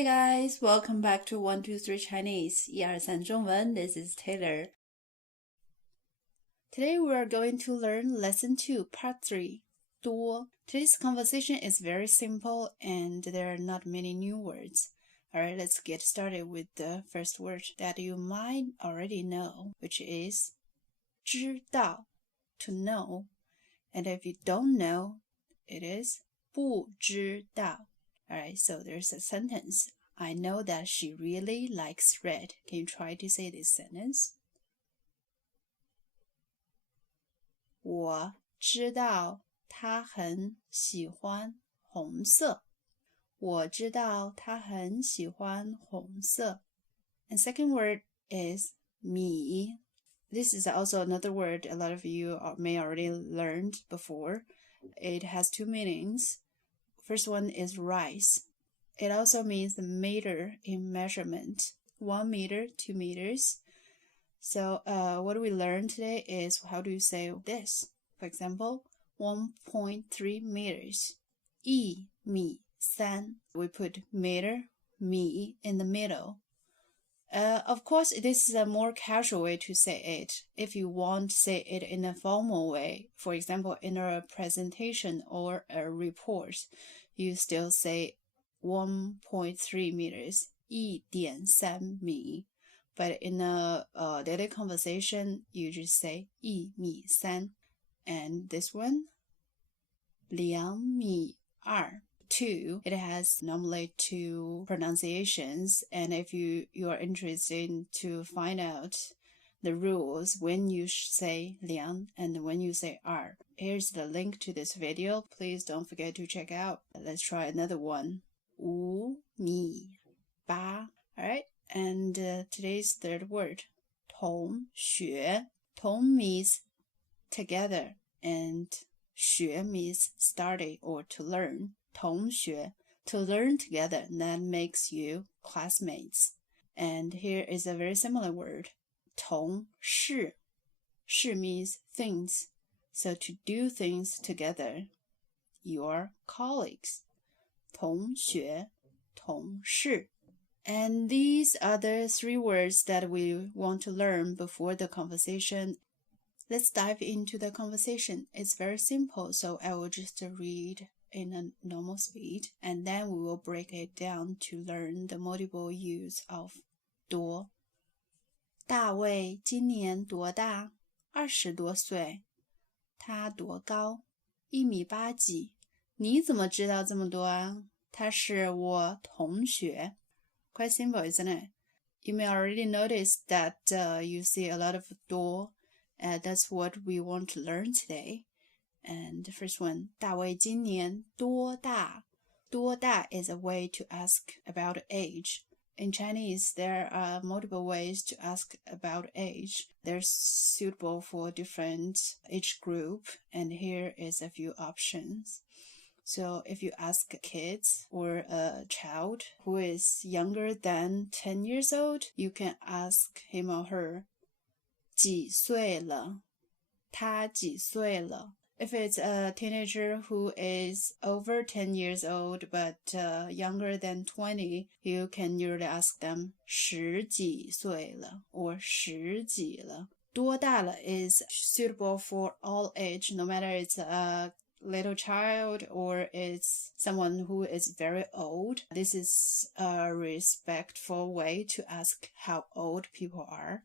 Hey guys, welcome back to 123 Chinese, 123中文. This is Taylor. Today we are going to learn Lesson 2, Part 3, 多. Today's conversation is very simple and there are not many new words. Alright, let's get started with the first word that you might already know, which is 知道, to know. And if you don't know, it is 不知道. Alright, so there's a sentence. I know that she really likes red. Can you try to say this sentence? 我知道她很喜欢红色。我知道她很喜欢红色。And second word is 米. This is also another word a lot of you may already learned before. It has two meanings. First one is rice. It also means the meter in measurement. 1 meter, 2 meters. So what we learned today is how do you say this? For example, 1.3 meters. 一米三. We put meter, 米 in the middle. Of course, this is a more casual way to say it. If you want to say it in a formal way, for example, in a presentation or a report, you still say 1.3 meters, 1.3 米. But in a daily conversation, you just say 一米三. And this one, 2米二. 2, it has normally two pronunciations, and if you are interested to find out the rules when you say 2 and when you say 2, here's the link to this video. Please don't forget to check out. Let's try another one. 5米8. Alright, and today's third word, 同学. 同 means together, and 学 means study or to learn. 同学, to learn together, that makes you classmates. And here is a very similar word, 同事. 事 means things, so to do things together, you are colleagues. 同学, 同事. And these are the 3 words that we want to learn before the conversation. Let's dive into the conversation. It's very simple, so I will just read in a normal speed, and then we will break it down to learn the multiple use of 多. 大卫今年多大？20多岁。他多高？1米8几。你怎么知道这么多啊？他是我同学。Quite simple, isn't it? You may already notice that you see a lot of 多. That's what we want to learn today. And the first one, 大卫今年多大？多大 is a way to ask about age. In Chinese, there are multiple ways to ask about age. They're suitable for different age group, and here is a few options. So if you ask kids or a child who is younger than 10 years old, you can ask him or her, 几岁了？他几岁了？ If it's a teenager who is over 10 years old but younger than 20, you can usually ask them 十几岁了 or 十几了。多大了 is suitable for all age, no matter it's a little child or it's someone who is very old. This is a respectful way to ask how old people are.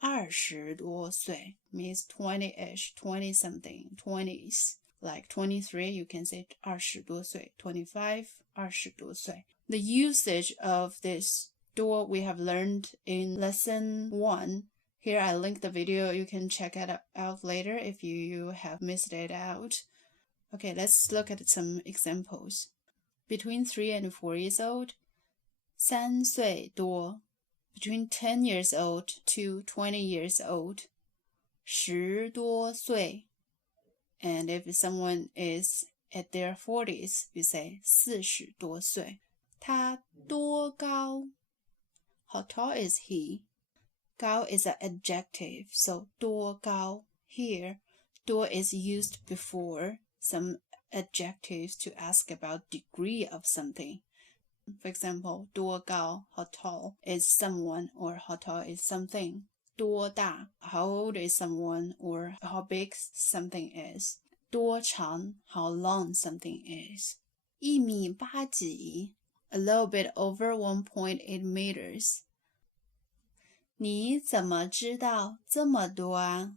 20多岁 means 20-ish, 20-something, 20s. Like 23, you can say 20多岁, 25, 20多岁. The usage of this 多 we have learned in lesson 1. Here I link the video. You can check it out later if you have missed it out. Okay, let's look at some examples. Between 3 and 4 years old, 3岁多. Between 10 years old to 20 years old, 10多岁. And if someone is at their 40s, you say 40多岁. 他多高? How tall is he? 高 is an adjective, so 多高. Here, 多 is used before some adjectives to ask about degree of something. For example, 多高 how tall is someone or how tall is something. 多大 how old is someone or how big something is. 多长 how long something is. 一米八几 a little bit over 1.8 meters. 你怎么知道这么多啊？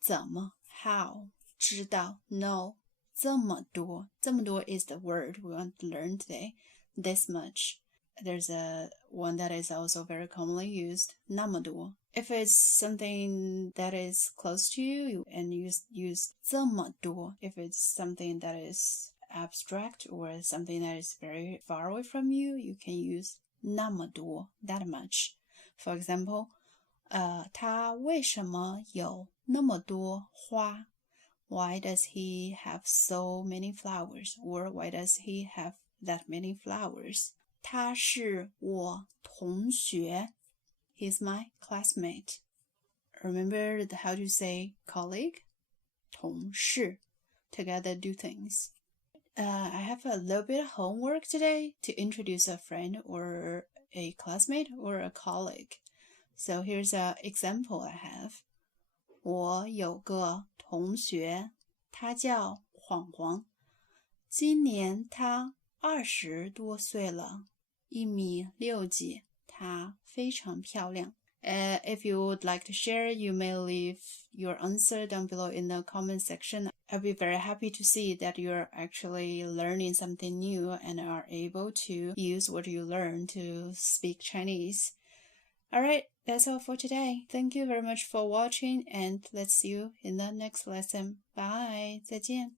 怎么 how 知道 know 这么多 is the word we want to learn today. This much. There's one that is also very commonly used, 那么多. If it's something that is close to you and you use 这么多, if it's something that is abstract or something that is very far away from you, you can use 那么多, that much. For example, 他为什么有那么多花? Why does he have so many flowers? Or why does he have that many flowers? 他是我同学. He's my classmate. Remember how to say colleague? 同事. Together do things. I have a little bit of homework today to introduce a friend or a classmate or a colleague. So here's an example I have. 我有个同学，他叫黄黄，今年他20多岁了，1.6米，她非常漂亮。If you would like to share, you may leave your answer down below in the comment section. I'll be very happy to see that you're actually learning something new and are able to use what you learn to speak Chinese. Alright, that's all for today. Thank you very much for watching and let's see you in the next lesson. Bye, 再见。